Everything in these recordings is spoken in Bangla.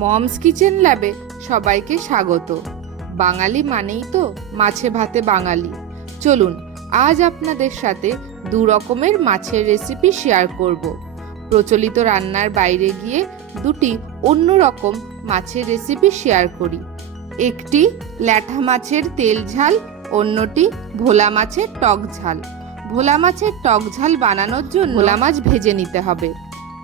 মমস কিচেন ল্যাবে সবাইকে স্বাগত। বাঙালি মানেই তো মাছে ভাতে বাঙালি। চলুন, আজ আপনাদের সাথে দু রকমের মাছের রেসিপি শেয়ার করব। প্রচলিত রান্নার বাইরে গিয়ে দুটি অন্য রকম মাছের রেসিপি শেয়ার করি। একটি ল্যাঠা মাছের তেল ঝাল, অন্যটি ভোলা মাছের টক ঝাল। ভোলা মাছের টক ঝাল বানানোর জন্য ভোলা মাছ ভেজে নিতে হবে।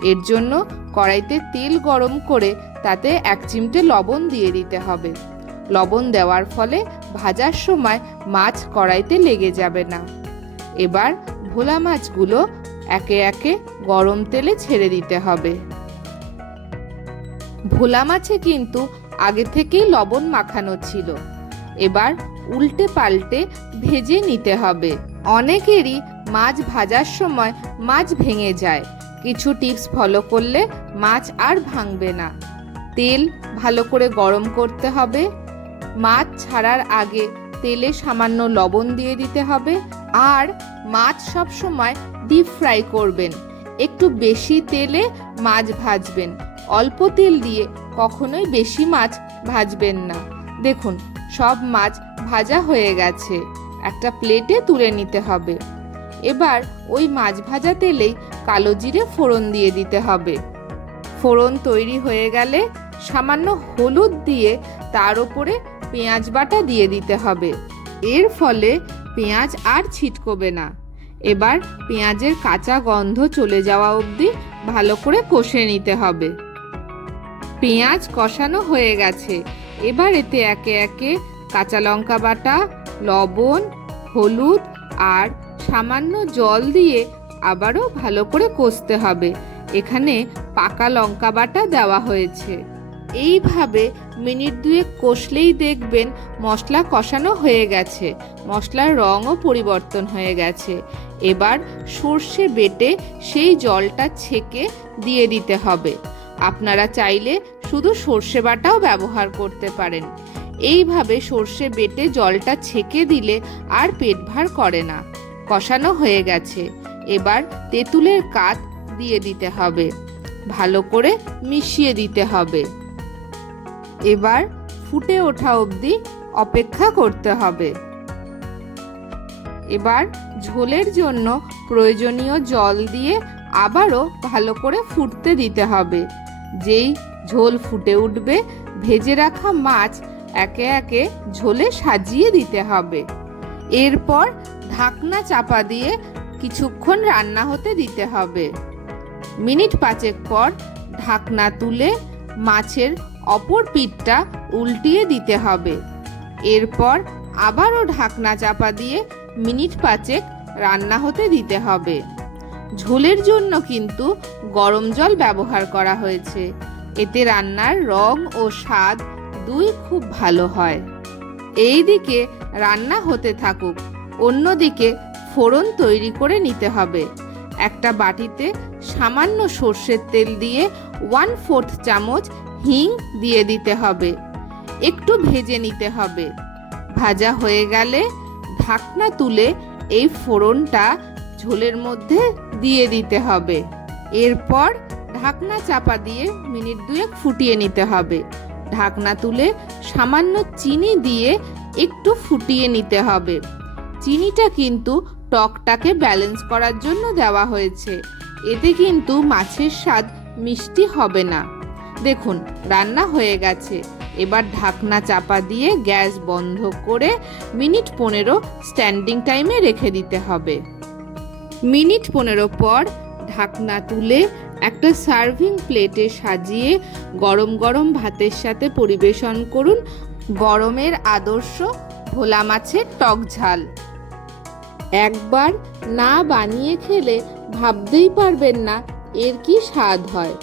এর জন্য কড়াইতে তেল গরম করে তাতে এক চিমটে লবণ দিয়ে দিতে হবে। লবণ দেওয়ার ফলে ভাজার সময় মাছ কড়াইতে লেগে যাবে না। এবার ভোলা মাছগুলো একে একে গরম তেলে ছেড়ে দিতে হবে। ভোলা মাছে কিন্তু আগে থেকেই লবণ মাখানো ছিল। এবার উল্টে পাল্টে ভেজে নিতে হবে। অনেকেরই মাছ ভাজার সময় মাছ ভেঙে যায়। কিছু টিপস ফলো করলে মাছ আর ভাঙবে না। তেল ভালো করে গরম করতে হবে। মাছ ছাড়ার আগে তেলে সামান্য লবণ দিয়ে দিতে হবে। আর মাছ সব সময় ডিপ ফ্রাই করবেন। একটু বেশি তেলে মাছ ভাজবেন। অল্প তেল দিয়ে কখনোই বেশি মাছ ভাজবেন না। দেখুন, সব মাছ ভাজা হয়ে গেছে। একটা প্লেটে তুলে নিতে হবে। এবার ওই মাছ ভাজা তেলেই কালো জিরে ফোড়ন দিয়ে দিতে হবে। ফোড়ন তৈরি হয়ে গেলে সামান্য হলুদ দিয়ে তার উপরে পেঁয়াজ বাটা দিয়ে দিতে হবে। এর ফলে পেঁয়াজ আর ছিটকবে না। এবার পেঁয়াজের কাঁচা গন্ধ চলে যাওয়া অবধি ভালো করে কষে নিতে হবে। পেঁয়াজ কষানো হয়ে গেছে। এবার এতে একে একে কাঁচা লঙ্কা বাটা, লবণ, হলুদ আর সামান্য জল দিয়ে আবারও ভালো করে কষতে হবে। এখানে পাকা লঙ্কা বাটা দেওয়া হয়েছে। এইভাবে মিনিট দুয়েক কষলেই দেখবেন মশলা কষানো হয়ে গেছে, মশলার রঙও পরিবর্তন হয়ে গেছে। এবার সর্ষে বেটে সেই জলটা ছেঁকে দিয়ে দিতে হবে। আপনারা চাইলে শুধু সর্ষে বাটাও ব্যবহার করতে পারেন। এইভাবে সর্ষে বেটে জলটা ছেঁকে দিলে আর পেট ভার করে না। কষানো হয়ে গেছে। এবার তেঁতুলের কাত দিয়ে দিতে হবে। ভালো করে মিশিয়ে দিতে হবে। এবার ফুটে ওঠা অবধি অপেক্ষা করতে হবে। এবার ঝোলের জন্য প্রয়োজনীয় জল দিয়ে আবারও ভালো করে ফুটতে দিতে হবে। যেই ঝোল ফুটে উঠবে, ভেজে রাখা মাছ একে একে ঝোলে সাজিয়ে দিতে হবে। এরপর ঢাকনা চাপা দিয়ে কিছুক্ষণ রান্না হতে দিতে হবে। মিনিট পাঁচেক পর ঢাকনা তুলে মাছের অপর পিঠটা উল্টিয়ে দিতে হবে। এরপর আবারও ঢাকনা চাপা দিয়ে মিনিট পাঁচেক রান্না হতে দিতে হবে। ঝোলের জন্য কিন্তু গরম জল ব্যবহার করা হয়েছে। এতে রান্নার রং ও স্বাদ দুই খুব ভালো হয়। এই দিকে রান্না হতে থাকুক অন্যদিকে ফোড়ন তৈরি করে নিতে হবে। একটা বাটিতে সামান্য সর্ষের তেল দিয়ে ওয়ান ফোর্থ চামচ হিং দিয়ে দিতে হবে। একটু ভেজে নিতে হবে। ভাজা হয়ে গেলে ঢাকনা তুলে এই ফোড়নটা ঝোলের মধ্যে দিয়ে দিতে হবে। এরপর ঢাকনা চাপা দিয়ে মিনিট দুয়েক ফুটিয়ে নিতে হবে। ঢাকনা তুলে সামান্য চিনি দিয়ে একটু ফুটিয়ে নিতে হবে। চিনিটা কিন্তু টকটাকে ব্যালেন্স করার জন্য দেওয়া হয়েছে। এতে কিন্তু মাছের স্বাদ মিষ্টি হবে না। দেখুন, রান্না হয়ে গেছে। এবার ঢাকনা চাপা দিয়ে গ্যাস বন্ধ করে মিনিট পনেরো স্ট্যান্ডিং টাইমে রেখে দিতে হবে। মিনিট পনেরো পর ঢাকনা তুলে একটা সার্ভিং প্লেটে সাজিয়ে গরম গরম ভাতের সাথে পরিবেশন করুন গরমের আদর্শ ভোলা মাছের টক ঝাল। একবার না বানিয়ে খেলে ভাবতেই পারবেন না এর কি স্বাদ হয়।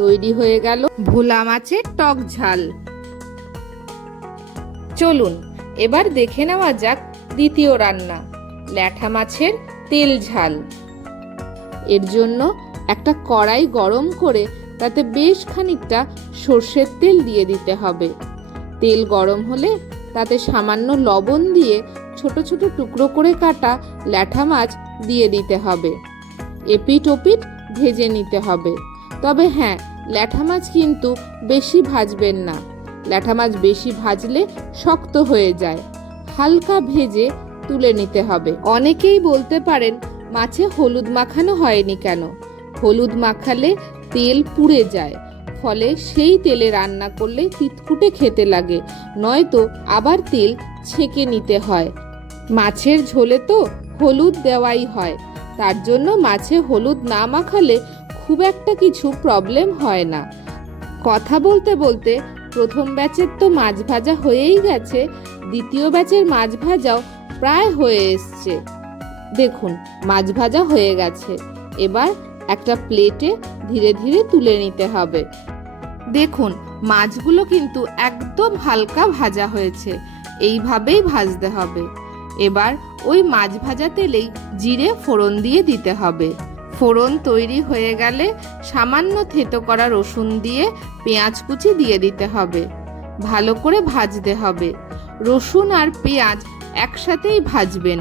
তৈরি হয়ে গেল ভোলা মাছের টক ঝাল। চলুন, এবার দেখে নেওয়া যাক দ্বিতীয় রান্না, ল্যাঠা মাছের তেল ঝাল। এর জন্য একটা কড়াই গরম করে তাতে বেশ খানিকটা সর্ষের তেল দিয়ে দিতে হবে। তেল গরম হলে তাতে সামান্য লবণ দিয়ে ছোট ছোট টুকরো করে কাটা ল্যাঠা মাছ দিয়ে দিতে হবে। এপিট ওপিট ভেজে নিতে হবে। তবে হ্যাঁ ল্যাঠা মাছ কিন্তু বেশি ভাজবেন না। ল্যাঠা মাছ বেশি ভাজলে শক্ত হয়ে যায়। হালকা ভেজে তুলে নিতে হবে। অনেকেই বলতে পারেন, মাছে হলুদ মাখানো হয়নি কেন? হলুদ মাখালে তেল পুড়ে যায়, ফলে সেই তেলে রান্না করলে তিতকুটে খেতে লাগে, নয়তো আবার তেল ছেঁকে নিতে হয়। মাছের ঝোলে তো হলুদ দেওয়াই হয়, তার জন্য মাছে হলুদ না মাখালে খুব একটা কিছু প্রবলেম হয় না। কথা বলতে বলতে প্রথম ব্যাচের তো মাছ ভাজা হয়েই গেছে, দ্বিতীয় ব্যাচের মাছ ভাজাও প্রায় হয়ে এসছে। দেখুন, মাছ ভাজা হয়ে গেছে। এবার একটা প্লেটে ধীরে ধীরে তুলে নিতে হবে। দেখুন, মাছগুলো কিন্তু একদম হালকা ভাজা হয়েছে। এইভাবেই ভাজতে হবে। এবার ওই মাছ ভাজা তেলেই জিরে ফোড়ন দিয়ে দিতে হবে। ফোড়ন তৈরি হয়ে গেলে সামান্য থেতো করা রসুন দিয়ে পেঁয়াজ কুচি দিয়ে দিতে হবে। ভালো করে ভাজতে হবে। রসুন আর পেঁয়াজ একসাথেই ভাজবেন।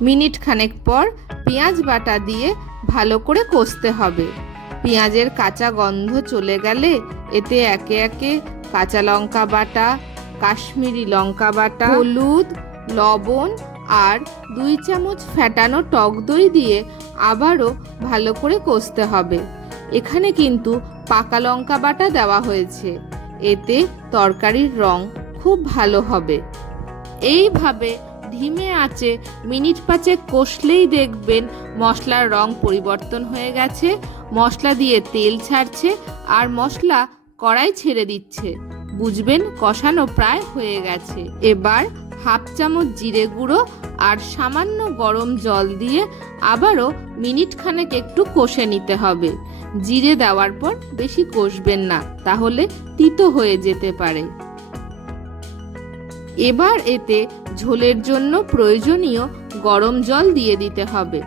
মিনিট খানেক পর পেঁয়াজ বাটা দিয়ে ভালো করে কষতে হবে। পেঁয়াজের কাঁচা গন্ধ চলে গেলে এতে একে একে কাঁচা লঙ্কা বাটা, কাশ্মীরি লঙ্কা বাটা, হলুদ, লবণ আর দুই চামচ ফ্যাটানো টক দই দিয়ে আবারও ভালো করে কষতে হবে। এখানে কিন্তু পাকা লঙ্কা বাটা দেওয়া হয়েছে। এতে তরকারির রং খুব ভালো হবে। এইভাবে ধিমে আঁচে মিনিট পাঁচেক কষলেই দেখবেন মশলার রং পরিবর্তন হয়ে গেছে। মশলা দিয়ে তেল ছাড়ছে আর মশলা কড়াই ছেড়ে দিচ্ছে। বুঝবেন কষানো প্রায় হয়ে গেছে। এবার হাফ চামচ জিরে গুঁড়ো আর সামান্য গরম জল দিয়ে আবারও মিনিট খানেক একটু কষে নিতে হবে। জিরে দেওয়ার পর বেশি কষবেন না, তাহলে তিতো হয়ে যেতে পারে। এবার এতে ঝোলের জন্য প্রয়োজনীয় গরম জল দিয়ে দিতে হবে।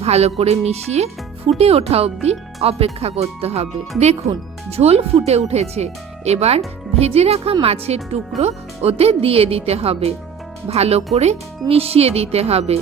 ভালো করে মিশিয়ে ফুটে ওঠা অবধি অপেক্ষা করতে হবে। দেখুন, ঝোল ফুটে উঠেছে। এবার ভেজে রাখা মাছের টুকরো ওতে দিয়ে দিতে হবে। ভালো করে মিশিয়ে দিতে হবে।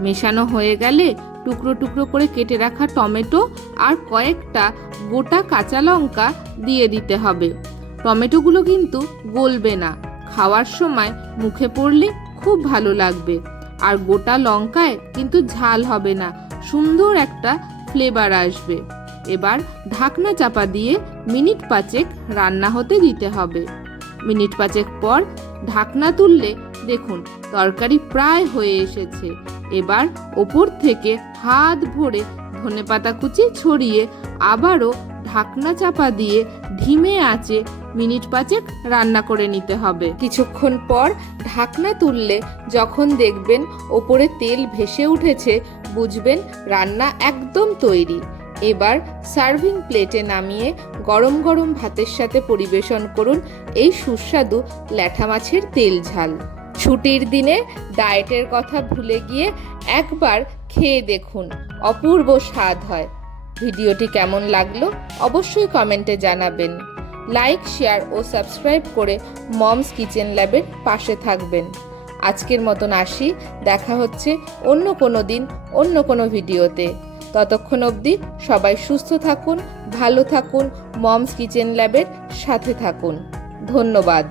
মেশানো হয়ে গেলে টুকরো টুকরো করে কেটে রাখা টমেটো আর কয়েকটা গোটা কাঁচা লঙ্কা দিয়ে দিতে হবে। টমেটোগুলো কিন্তু গলবে না। খাওয়ার সময় মুখে পড়লে খুব ভালো লাগবে। আর গোটা লঙ্কায় কিন্তু ঝাল হবে না। সুন্দর একটা ফ্লেভার আসবে। এবার ঢাকনা চাপা দিয়ে মিনিট পাঁচেক রান্না হতে দিতে হবে। মিনিট পাঁচেক পর ঢাকনা তুললে দেখুন তরকারি প্রায় হয়ে এসেছে। এবার ওপর থেকে হাত ভরে ধনেপাতা কুচি ছড়িয়ে আবারও ঢাকনা চাপা দিয়ে ধিমে আঁচে মিনিট পাঁচেক রান্না করে নিতে হবে। কিছুক্ষণ পর ঢাকনা তুললে যখন দেখবেন ওপরে তেল ভেসে উঠেছে, বুঝবেন রান্না একদম তৈরি। এবার সার্ভিং প্লেটে নামিয়ে গরম গরম ভাতের সাথে পরিবেশন করুন এই সুস্বাদু ল্যাঠা মাছের তেল ঝাল। ছুটির দিনে ডায়েটের কথা ভুলে গিয়ে একবার খেয়ে দেখুন, অপূর্ব স্বাদ হয়। ভিডিওটি কেমন লাগল অবশ্যই কমেন্টে জানাবেন। লাইক, শেয়ার ও সাবস্ক্রাইব করে মমস কিচেন ল্যাবের পাশে থাকবেন। আজকের মতন আসি, দেখা হচ্ছে অন্য কোনো দিন, অন্য কোনো ভিডিওতে। ততক্ষণ অবধি সবাই সুস্থ থাকুন ভালো থাকুন মমস কিচেন ল্যাবের সাথে থাকুন। ধন্যবাদ।